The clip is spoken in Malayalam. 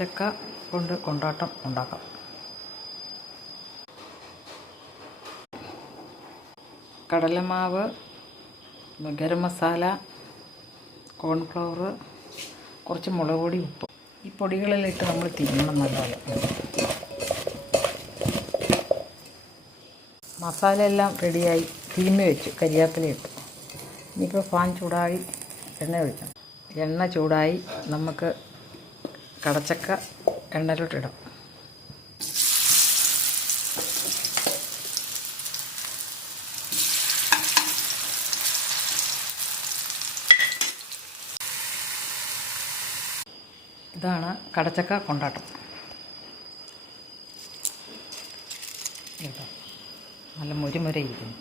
ചക്ക കൊണ്ട് കൊണ്ടാട്ടം ഉണ്ടാക്കാം. കടലമാവ്, ഗരം മസാല, കോൺഫ്ലവർ, കുറച്ച് മുളക് പൊടി, ഉപ്പ്, ഈ പൊടികളിലിട്ട് നമ്മൾ തിന്നണം നല്ലപോലെ. മസാല എല്ലാം റെഡിയായി തീമി വെച്ചു, കരിയാപ്പിലയിട്ട്. ഇനിയിപ്പോൾ പാൻ ചൂടായി എണ്ണ ഒഴിക്കണം. എണ്ണ ചൂടായി നമുക്ക് കടച്ചക്ക എണ്ണയിലോട്ടിടാം. ഇതാണ് കടച്ചക്ക കൊണ്ടാട്ടം കേട്ടോ. നല്ല മുരിമുരയിരിക്കുന്നു.